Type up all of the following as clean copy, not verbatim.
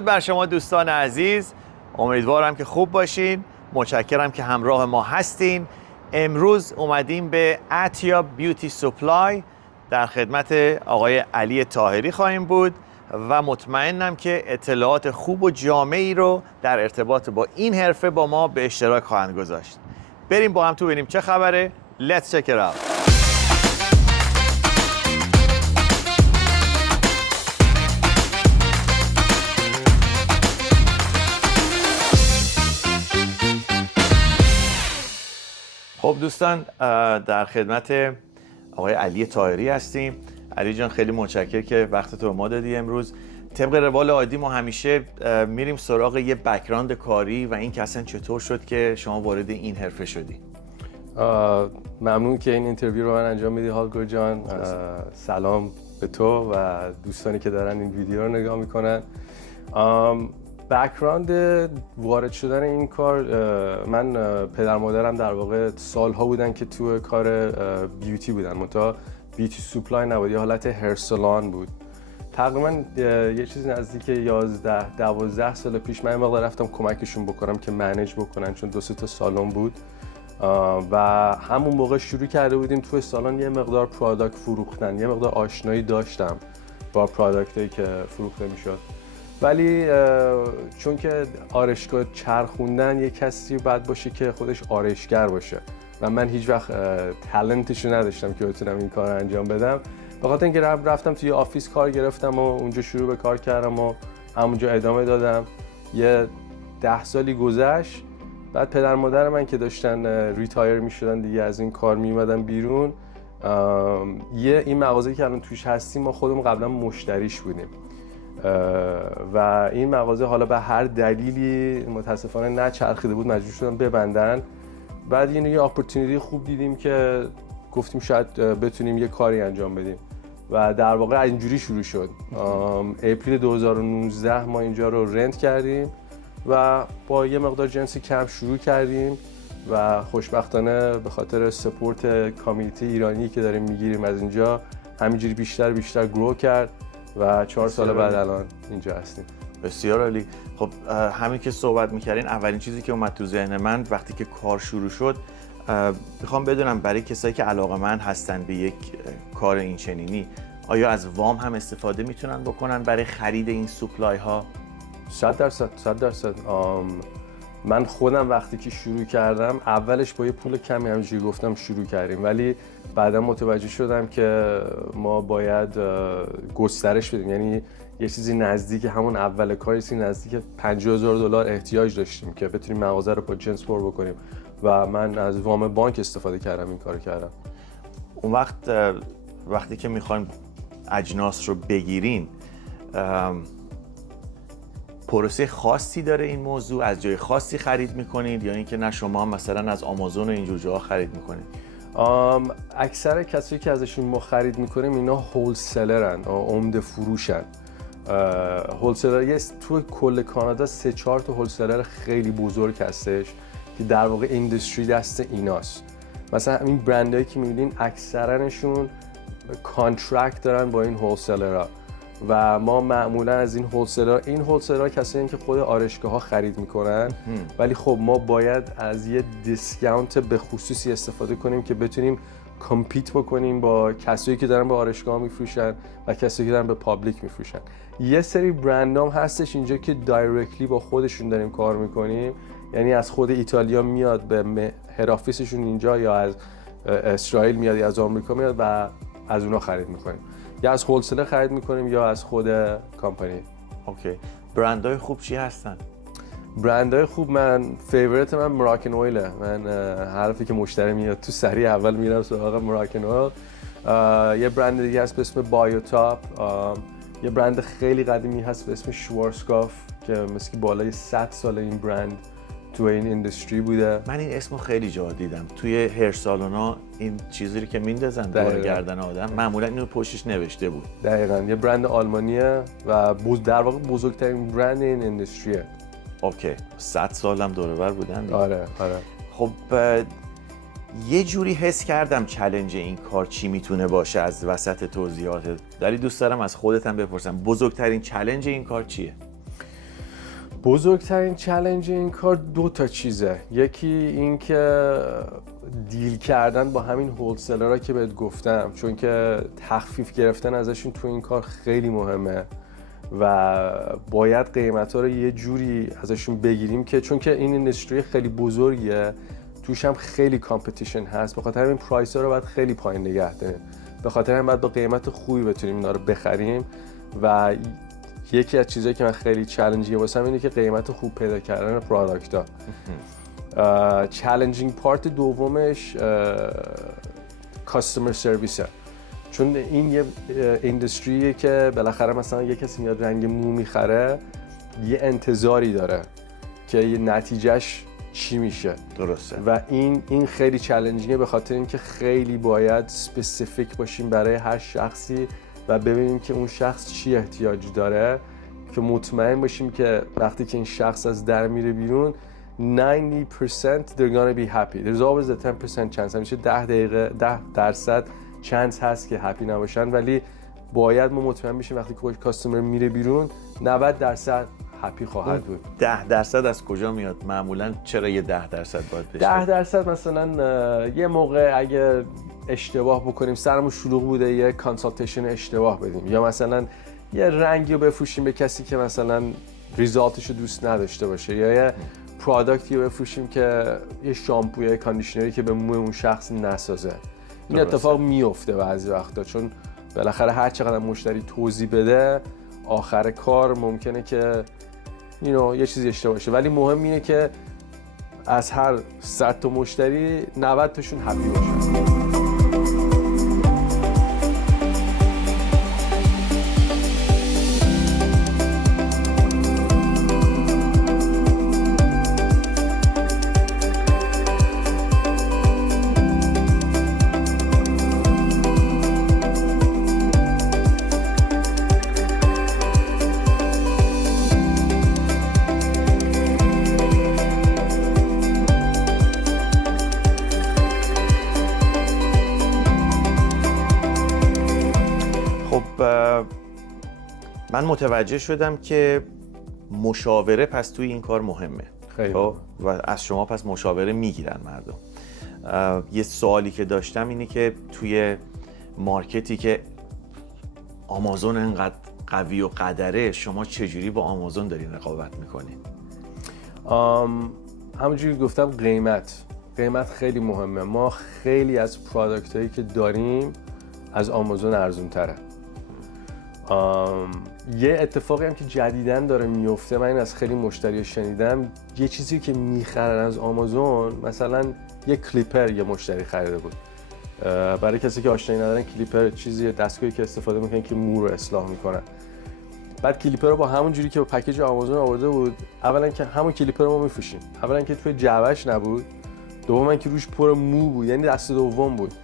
درود بر شما دوستان عزیز، امیدوارم که خوب باشین. متشکرم که همراه ما هستین. امروز اومدیم به عطیاب بیوتی سپلای، در خدمت آقای علی طاهری خواهیم بود و مطمئنم که اطلاعات خوب و جامعی رو در ارتباط با این حرفه با ما به اشتراک خواهند گذاشت. بریم با هم تو ببینیم چه خبره. Let's check it out. خب دوستان، در خدمت آقای علی طاهری هستیم. علی جان خیلی متشکرم که وقت تو ما دادی امروز. طبق روال عادی ما همیشه میریم سراغ یه بک‌گراند کاری و این که اصلا چطور شد که شما وارد این حرفه شدی. ممنون که این اینترویو رو من انجام میدی هالگور جان. سلام به تو و دوستانی که دارن این ویدیو رو نگاه میکنن. بک‌گراند وارد شدن این کار، من پدر مادرم در واقع سالها بودن که تو کار بیوتی بودن، منتها بیوتی سپلای نبود، یه حالت هر سالن بود. تقریبا یه چیزی نزدیک 11-12 سال پیش من مقدار رفتم کمکشون بکنم که منیج بکنن، چون 2-3 تا سالن بود و همون موقع شروع کرده بودیم توی سالن یه مقدار پروداکت فروختن، یه مقدار آشنایی داشتم با پروداکتایی که فروخته میشد. ولی چون که آرایشگاه چرخوندن یه کسی باید باشه که خودش آرایشگر باشه و من هیچ وقت تالنتشو نداشتم که بتونم این کار رو انجام بدم. به خاطر اینکه رفتم توی آفیس کار گرفتم و اونجا شروع به کار کردم و همونجا ادامه دادم. یه 10 سالی گذشت. بعد پدر مادر من که داشتن ریتایر میشدن دیگه، از این کار میومدن بیرون، این مغازه‌ای که الان توش هستیم ما خودمون قبلا مشتریش بودیم و این مغازه حالا به هر دلیلی متاسفانه نچرخیده بود، مجبور شدن ببندن. بعد یه اپورتونیتی خوب دیدیم که گفتیم شاید بتونیم یه کاری انجام بدیم و در واقع اینجوری شروع شد. اپریل 2019 ما اینجا رو رنت کردیم و با یه مقدار جنس کم شروع کردیم و خوشبختانه به خاطر سپورت کامیونیتی ایرانی که داریم میگیریم از اینجا همینجوری بیشتر گرو کرد و 4 سال بعد الان اینجا هستیم. بسیار عالی. خب همین که صحبت میکردین، اولین چیزی که اومد تو ذهن من وقتی که کار شروع شد، میخوام بدونم برای کسایی که علاقه‌مند هستن به یک کار این چنینی، آیا از وام هم استفاده میتونن بکنن برای خرید این سپلای ها؟ 100%. من خودم وقتی که شروع کردم اولش با یه پول کمی همینجوری گفتم شروع کردیم، ولی بعدا متوجه شدم که ما باید گسترش بدیم، یعنی یه چیزی نزدیک همون اول کاری نزدیک $50,000 احتیاج داشتیم که بتونیم مغازه رو با جنس پر بکنیم و من از وام بانک استفاده کردم، این کارو کردم. اون وقتی که میخوایم اجناس رو بگیرین، پروسه خاصی داره این موضوع؟ از جای خاصی خرید میکنید یا اینکه نه شما مثلا از آمازون و اینجور جاها خرید میکنید؟ اکثر کسایی که ازشون ما خرید میکنیم اینا هولسلرن، عمده فروشن. هولسلر تو کل کانادا 3-4 تا هولسلر خیلی بزرگ هستش که در واقع اینداستری دست ایناست. مثلا این برندهایی که میبینین اکثرنشون کانترکت دارن با این هولسلرها و ما معمولا از این هولسلرها کسایی که خود آرایشگاه‌ها خرید میکنن، ولی خب ما باید از یه دیسکاونت به خصوصی استفاده کنیم که بتونیم کمپیت بکنیم با کسایی که دارن به آرایشگاه میفروشن و کسایی که دارن به پابلیک میفروشن. یه سری برندام هستش اینجا که دایرکتلی با خودشون داریم کار میکنیم، یعنی از خود ایتالیا میاد به هد آفیسشون اینجا، یا از اسرائیل میاد یا از آمریکا میاد و از اونا خرید میکنیم، یا از هولسلر خرید میکنیم یا از خود کمپانی. اوکی. برندهای خوب چی هستن؟ برندهای خوب، من فیوریت من مراکن اویله. من حرفی که مشتری میاد تو سری اول میرم سراغ مراکن اویل. یه برند دیگه هست به اسم بایوتاپ. یه برند خیلی قدیمی هست به اسم شوارزکوف که مثل بالای 100 سال این برند تو این اینداستری بوده. من این اسمو خیلی جا دیدم توی هر سالونا، این چیزی که میندازن دور گردن آدم، معمولا اینو پشتش نوشته بود. دقیقاً یه برند آلمانیه و در واقع بزرگترین برند این اینداستریه. اوکی. 100 سالم دور و بر بودن دیگه. آره. خب یه جوری حس کردم چالش این کار چی میتونه باشه از وسط توضیحاتت. ولی دوست دارم از خودت هم بپرسم بزرگترین چالش این کار چیه؟ بزرگترین چالش این کار دو تا چیزه. یکی این که دیل کردن با همین هولسلرها که بهت گفتم، چون که تخفیف گرفتن ازشون تو این کار خیلی مهمه و باید قیمت‌ها رو یه جوری ازشون بگیریم که چون که این اندستری خیلی بزرگیه، توش هم خیلی کامپتیشن هست، به خاطر این پرایس‌ها رو باید خیلی پایین نگه داریم. به خاطر این باید با قیمت خوبی بتونیم اینا رو بخریم و یکی از چیزایی که من خیلی چالنجینگ واسم اینه که قیمت خوب پیدا کردن پروداکت‌ها. چالنجینگ پارت دومش کاستمر سرویسه، چون این یه اندستریه که بالاخره مثلا یه کسی میاد رنگ مو میخره، یه انتظاری داره که یه نتیجهش چی میشه. درسته. و این خیلی چالنجینگه به خاطر اینکه خیلی باید اسپسیفیک باشیم برای هر شخصی و ببینیم که اون شخص چی احتیاج داره که مطمئن باشیم که وقتی که این شخص از در میره بیرون 90% they're gonna be happy. There's always a 10% chance. همیشه 10% چانس هست که هپی نباشن، ولی باید ما مطمئن بشیم وقتی که کاستمر میره بیرون 90% هپی خواهد بود. 10% از کجا میاد معمولا؟ چرا یه 10% باید بشه؟ 10% مثلا یه موقع اگه اشتباه بکنیم، سرمون شلوغ بوده یه کانسالتیشن اشتباه بدیم، یا مثلا یه رنگی رو بفروشیم به کسی که مثلا ریزالتش رو دوست نداشته باشه، یا یه پروداکتی رو بفروشیم که یه شامپو یا کاندیشنری که به موی اون شخص نسازه. این اتفاق میفته بعضی وقتا، چون بالاخره هر چقدر مشتری توضیح بده آخر کار ممکنه که یه چیزی اشتباه باشه، ولی مهم اینه که از هر 100 تا مشتری 90 تاشون هپی باشن. من متوجه شدم که مشاوره پس توی این کار مهمه. خیلی. و از شما پس مشاوره میگیرن مردم. یه سوالی که داشتم اینه که توی مارکتی که آمازون انقدر قوی و قدره، شما چجوری با آمازون دارین رقابت میکنین؟ همونجوری گفتم قیمت خیلی مهمه. ما خیلی از پروداکت هایی که داریم از آمازون ارزون تره. یه اتفاقی هم که جدیداً داره میفته، من این از خیلی مشتری شنیدم، یه چیزی که میخرن از آمازون، مثلا یه کلیپر یه مشتری خریده بود. برای کسی که آشنایی ندارن، کلیپر چیزی دستگاهی که استفاده میکنن که مو رو اصلاح میکنن. بعد کلیپر رو با همون جوری که با پکیج آمازون آورده بود، اولا که همون کلیپر رو ما میفروشیم، اولا که توی جعبه‌اش نبود، دوما که روش پر مو بود، یعنی دست دوم بود.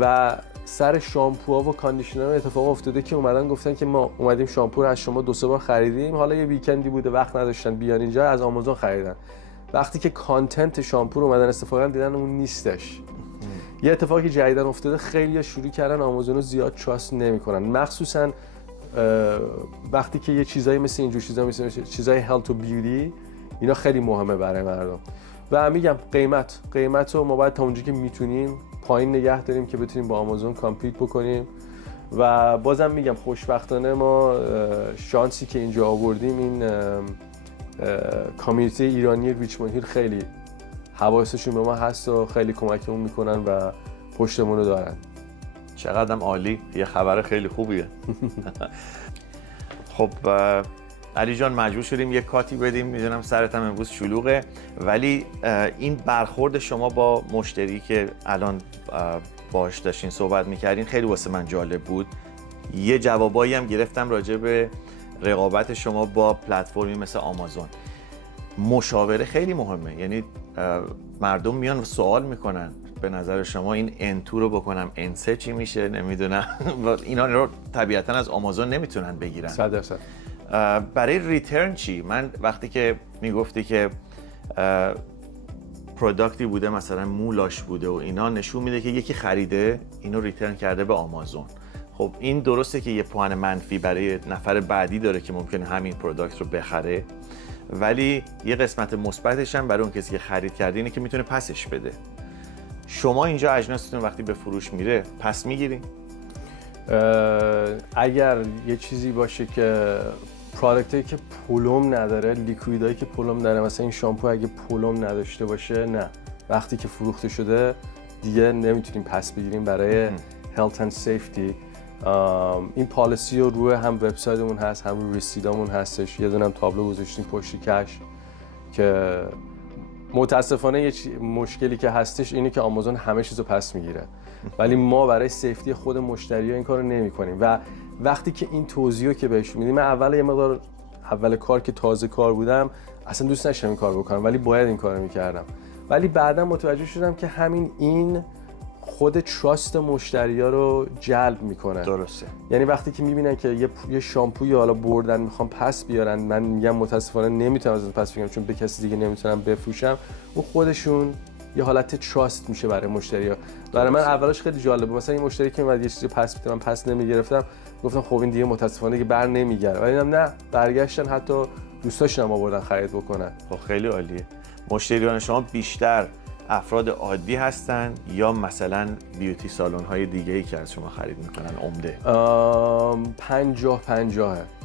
و سر شامپوها و کاندیشنرها اتفاق افتاده که اومدن گفتن که ما اومدیم شامپو رو از شما 2-3 بار خریدیم، حالا یه ویکندی بوده وقت نداشتن بیان اینجا، از آمازون خریدن. وقتی که کانتنت شامپو رو اومدن استفاده کردن دیدن اون نیستش. یه اتفاقی جدیدن افتاده، خیلی‌ها شروع کردن آمازون رو زیاد تراست نمی‌کنن، مخصوصاً وقتی که یه چیزایی مثل اینجور چیزا، مثل چیزای هلت و بیوتی، اینا خیلی مهمه برای مردم. و میگم قیمت رو ما باید تا اونجایی که میتونیم پایین نگه داریم که بتونیم با آمازون کامپیت بکنیم. و بازم میگم خوشبختانه ما شانسی که اینجا آوردیم، این کامیونیتی ایرانی ریچموند هیل خیلی حواسشون به ما هست و خیلی کمکمون میکنن و پشتمون رو دارن. چقدرم عالی، یه خبر خیلی خوبیه. خب علی جان، مجبور شدیم یه کاتی بدیم، میدونم سرت هم امروز شلوغه، ولی این برخورد شما با مشتری که الان باهاش داشتین صحبت میکردین خیلی واسه من جالب بود. یه جوابایی هم گرفتم راجع به رقابت شما با پلتفرمی مثل آمازون. مشاوره خیلی مهمه، یعنی مردم میان و سوال میکنن به نظر شما این N2 رو بکنم N3 چی میشه، نمیدونم. اینا رو طبیعتا از آمازون نمیتونن بگیرن. 100%. برای ریترن چی؟ من وقتی که میگفتی که پروداکتی بوده مثلا مولاش بوده و اینا، نشون میده که یکی خریده اینو ریترن کرده به آمازون. خب این درسته که یه پوان منفی برای نفر بعدی داره که ممکنه همین پروداکت رو بخره، ولی یه قسمت مثبتش هم برای اون کسی که خرید کرده اینه که میتونه پسش بده. شما اینجا اجناستون وقتی به فروش میره پس میگیرین؟ اگر یه چیزی باشه که پروداکتی که پلم نداره، لیکویدایی که پلم داره، مثلا این شامپو اگه پلم نداشته باشه، نه، وقتی که فروخته شده دیگه نمیتونیم پس بگیریم برای health and safety. این پالیسی رو روی هم وبسایتمون هست، هم روی رسیدامون هستش. یه دونه هم تابلو گذاشتیم پشت کش که متاسفانه یه مشکلی که هستش اینه که آمازون همه چیزو پس میگیره، ولی ما برای سیفتی خود مشتری‌ها این کارو نمی‌کنیم و وقتی که این توضیحو که بهش میدیم، من اول کار که تازه کار بودم اصلا دوست داشتم این کار بکنم، ولی باید این کارو می‌کردم. ولی بعدا متوجه شدم که این خود تراست مشتری‌ها رو جلب میکنه. درسته. یعنی وقتی که میبینن که یه شامپوی حالا بردن میخوام پس بیارن، من میگم متاسفانه نمیتونم از اون پس بگیرم چون به کسی دیگه نمیتونم بفروشم، اون خودشون یه حالت تراست میشه برای مشتری‌ها. برای من اولش خیلی جالبه، مثلا این مشتری که اومد یه چیزی پس می‌داد من پس نمیگرفتم، گفتم خب این دیگه متاسفانه که بر نمیگره، ولی نه، برگشتن حتی دوستاشون هم آوردن خرید بکنن. خب خیلی عالیه. مشتریان شما بیشتر افراد عادی هستن یا مثلا بیوتی سالن های دیگه ای که از شما خرید میکنن عمده؟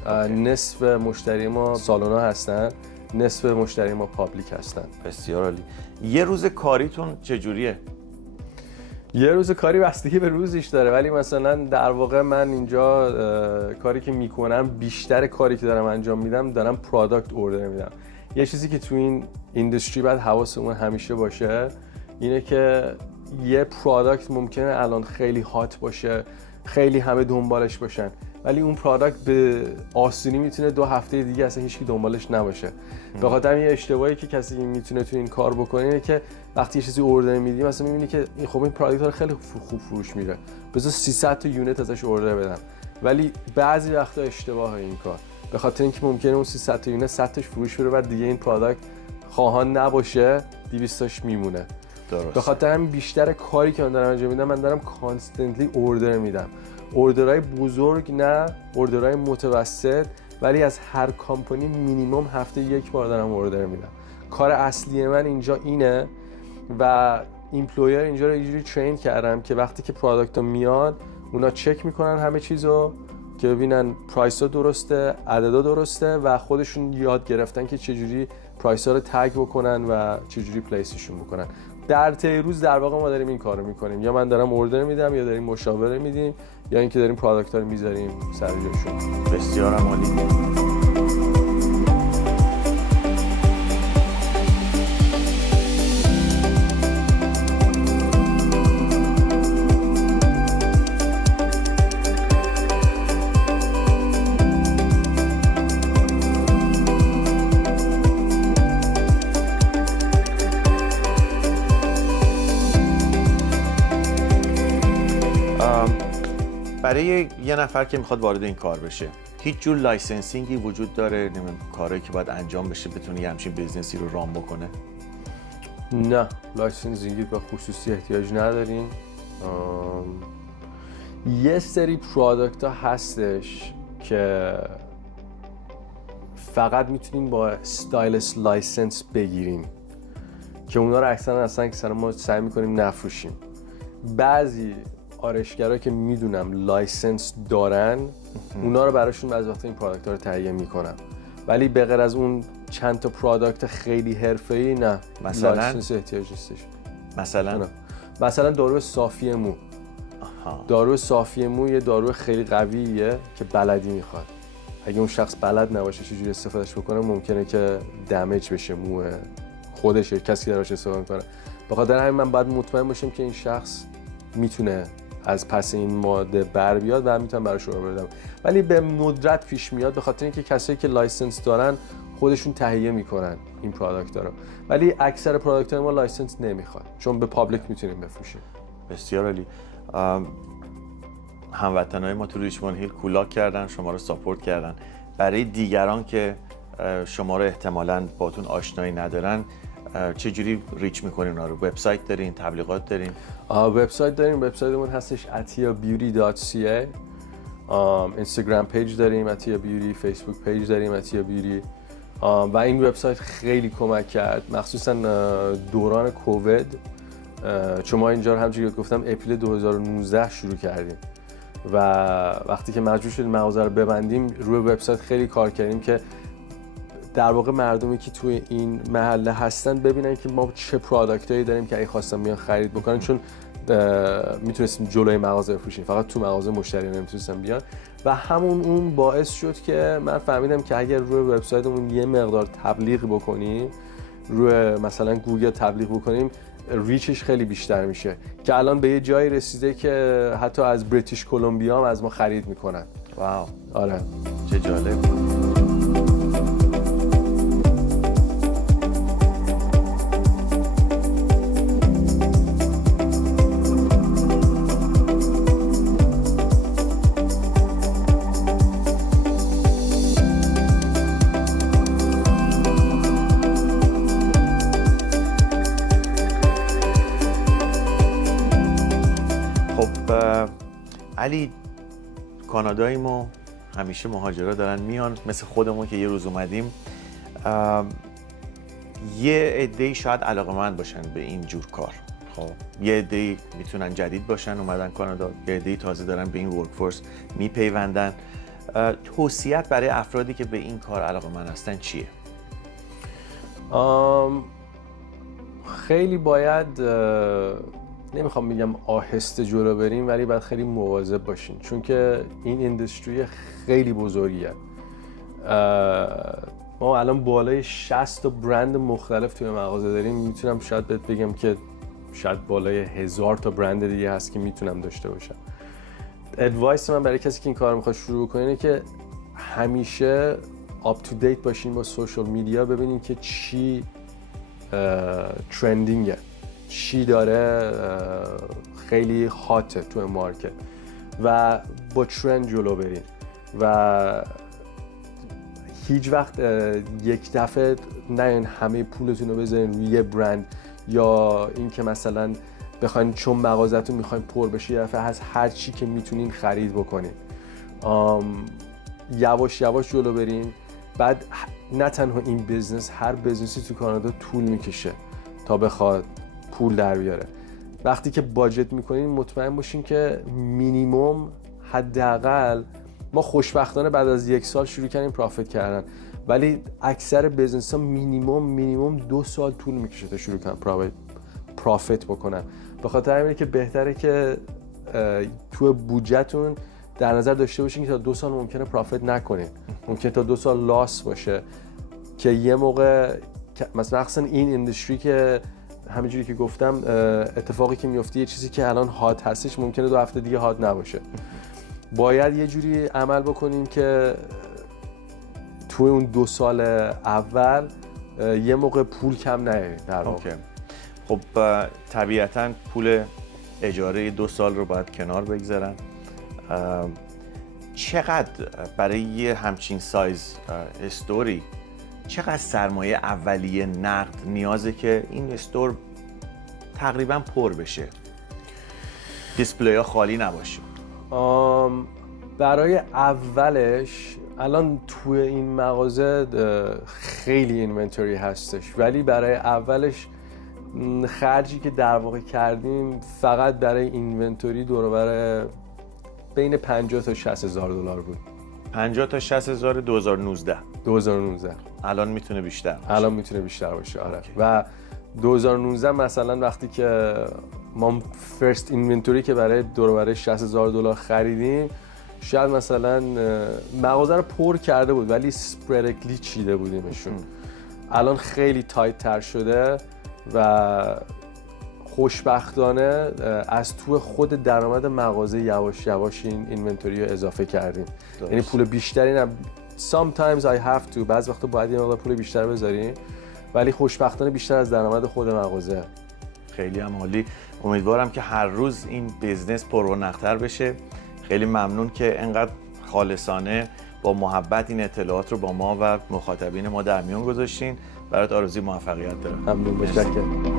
50-50. نصف مشتری ما سالن ها هستن، نصف مشتری ما پابلیک هستن. بسیار عالی. یه روز کاریتون چجوریه؟ یه روز کاری بستگی به روزش داره، ولی مثلا در واقع من اینجا کاری که میکنم، بیشتر کاری که دارم انجام میدم، دارم پروداکت اوردر میدم. یه چیزی که تو این اینداستری باید حواسمون همیشه باشه اینه که یه پروداکت ممکنه الان خیلی هات باشه، خیلی همه دنبالش باشن، ولی اون پروداکت به آسونی میتونه 2 هفته دیگه اصلا هیچکی دنبالش نباشه. به خاطر یه اشتباهی که کسی میتونه تو این کار بکنه اینه که وقتی یه چیزی اوردر میدیم مثلا میبینی که خب این پروداکت ها خیلی خوب فروش میره، بذار 300 تا یونیت ازش اوردر بدم، ولی بعضی وقتا اشتباهه این کار، به خاطر اینکه ممکنه اون 300 تا یونیت 100 تاش فروش بره، بعد دیگه این پروداکت خواهان نباشه 200 تاش میمونه. درست. به خاطر همین بیشتر کاری که من دارم انجام میدم، من دارم کانستنتلی اوردر میدم. اوردرهای بزرگ نه، اوردرهای متوسط، ولی از هر کمپانی مینیمم هفته 1 بار دارم اوردر میدم. کار اصلی من اینجا اینه و ایمپلویر اینجا رو اینجوری ترین کردم که وقتی که پروداکت ها میاد اونا چک میکنن همه چیزو که ببینن پرایس ها درسته، عددا درسته و خودشون یاد گرفتن که چجوری پرایس ها رو تگ بکنن و چجوری پلیسشون بکنن. در طی روز در واقع ما داریم این کارو میکنیم، یا من دارم اوردر میدم یا داریم مشاوره میدیم یا اینکه داریم پروداکت ها رو میذاریم سر جاشون. بسیار عالی. برای یه نفر که میخواد وارد این کار بشه، هیچ جور لایسنسینگی وجود داره؟ نمیدونم کارهایی که باید انجام بشه بتونه یه همچین بیزنسی رو ران بکنه؟ نه، لایسنسینگی به خصوصی احتیاج نداریم. یه سری پروداکت ها هستش که فقط میتونیم با استایلس لایسنس بگیریم که اونا رو اکثرا ما سعی میکنیم نفروشیم. بعضی آرایشگرا که میدونم لایسنس دارن اونا رو براشون بعضی وقتا این پروداکت ها رو تهیه میکنم، ولی به غیر از اون چند تا پروداکت خیلی حرفه‌ای نه، مثلا لایسنس احتیاج نیستش. مثلا دارو صافی مو. دارو صافی مو یه دارو خیلی قویه که بلدی میخواد. اگه اون شخص بلد نباشه چجوری استفادهش بکنه ممکنه که دمیج بشه مو خودش، کسی که دراش استفاده میکنه. به خاطر همین من باید مطمئن باشم که این شخص میتونه از پس این ماده بر بیاد و میتونم براش رو بدم. ولی به ندرت پیش میاد به خاطر اینکه کسایی که لایسنس دارن خودشون تهیه میکنن این پروداکت ها رو، ولی اکثر پروداکت ها ما لایسنس نمیخواد چون به پابلیک میتونیم بفروشیم. بسیار عالی. هموطنای ما تو ریچموند هیل کولاک کردن، شما رو ساپورت کردن. برای دیگران که شما رو احتمالاً باتون آشنایی ندارن چجوری ریچ میکنین اونا رو؟ وبسایت دارین، تبلیغات دارین؟ وبسایت داریم، وبسایتمون هستش atiyabeauty.ca. اینستاگرام پیج داریم atiyabeauty، فیسبوک پیج داریم atiyabeauty. و این وبسایت خیلی کمک کرد، مخصوصا دوران کووید، چون ما اینجا رو همونجوری که گفتم اپریل 2019 شروع کردیم و وقتی که مجبور شدیم مغازه رو ببندیم روی وبسایت خیلی کار کردیم که در واقع مردمی که توی این محله هستن ببینن که ما چه پروداکتایی داریم که اگه خواستن بیان خرید بکنن، چون میتونستیم جلوی مغازه بفروشیم، فقط تو مغازه مشتری نمیتونستن بیان و اون باعث شد که من فهمیدم که اگر روی وبسایتمون یه مقدار تبلیغ بکنیم، روی مثلا گوگل تبلیغ بکنیم، ریچش خیلی بیشتر میشه که الان به یه جایی رسیده که حتی از بریتیش کلمبیا هم از ما خرید میکنن. واو، آره چه جالب. علی، کاناداییم و همیشه مهاجرا دارن میان مثل خودمون که یه روز اومدیم. یه عده‌ای شاید علاقه‌مند باشن به این جور کار، خب یه عده‌ای میتونن جدید باشن اومدن کانادا، یه عده‌ای تازه دارن به این ورک فورس میپیوندن. توصیه‌ات برای افرادی که به این کار علاقه‌مند هستن چیه؟ خیلی باید، نمیخوام بگم آهسته جلو بریم، ولی باید خیلی مواظب باشین، چون که این اندستری خیلی بزرگیه. ما الان بالای 60 تا برند مختلف توی مغازه داریم. میتونم شاید بهت بگم که شاید بالای 1000 تا برند دیگه هست که میتونم داشته باشم. ادوایس من برای کسی که این کار میخواد شروع کنه اینه که همیشه آپ تو دیت باشین با سوشال میدیا، ببینین که چی ترندینگه، چی داره خیلی هاته توی مارکت و با ترند جلو برین و هیچ وقت یک دفعه نه همه پولتون رو بذارین روی یه برند، یا اینکه مثلا بخواین چون مغازتون میخواین پر بشه یه دفعه هست هر چی که میتونین خرید بکنین. یواش یواش جلو برین. بعد نه تنها این بزنس، هر بزنسی تو کانادا طول میکشه تا بخواد پول در بیاره. وقتی که باجت میکنین مطمئن باشین که مینیمم، حداقل، ما خوشبختانه بعد از 1 سال شروع کردیم پرافیت کردن، ولی اکثر بزنس ها مینیمم 2 سال طول میکشه تا شروع کنن پرافیت بکنن. به خاطر همینه که بهتره که تو بودجهتون در نظر داشته باشین که تا 2 سال ممکنه پرافیت نکنین، ممکنه تا 2 سال لاس باشه، که یه موقع مثلا این اندستری که همینجوری که گفتم اتفاقی که میفته، یه چیزی که الان هات هستش ممکنه 2 هفته دیگه هات نباشه. باید یه جوری عمل بکنیم که توی اون 2 سال اول یه موقع پول کم نیاریم در واقع. خب طبیعتاً پول اجاره 2 سال رو باید کنار بگذارن. چقدر برای یه همچین سایز استوری چقدر سرمایه اولیه نقد نیازه که این استور تقریبا پر بشه، دیسپلی ها خالی نباشه؟ برای اولش الان توی این مغازه خیلی اینونتوری هستش، ولی برای اولش خرجی که در واقع کردیم فقط برای اینونتوری دور و بر بین 50 تا 60 هزار دلار بود. 50 تا 60 هزار 2019. الان میتونه بیشتر باشه. الان میتونه بیشتر باشه، آره. و 2019 مثلا وقتی که ما فرست اینونتوری که برای دور و بر 60 هزار دلار خریدیم، شاید مثلا مغازه رو پر کرده بود ولی سپردلی چیده بودیمشون. الان خیلی تایت تر شده و خوشبختانه از تو خود درآمد مغازه یواش یواش این اینونتوری رو اضافه کردیم. یعنی پول بیشتری نه، sometimes I have to، بعض وقتا باید یه مقدار پول بیشتر بذاریم، ولی خوشبختانه بیشتر از درآمد خود مغازه. خیلی هم عالی. امیدوارم که هر روز این بیزنس پررونق‌تر بشه. خیلی ممنون که انقدر خالصانه با محبت این اطلاعات رو با ما و مخاطبین ما در میون گذاشتین. برات آرزوی موفقیت دارم. ممنون، متشکرم.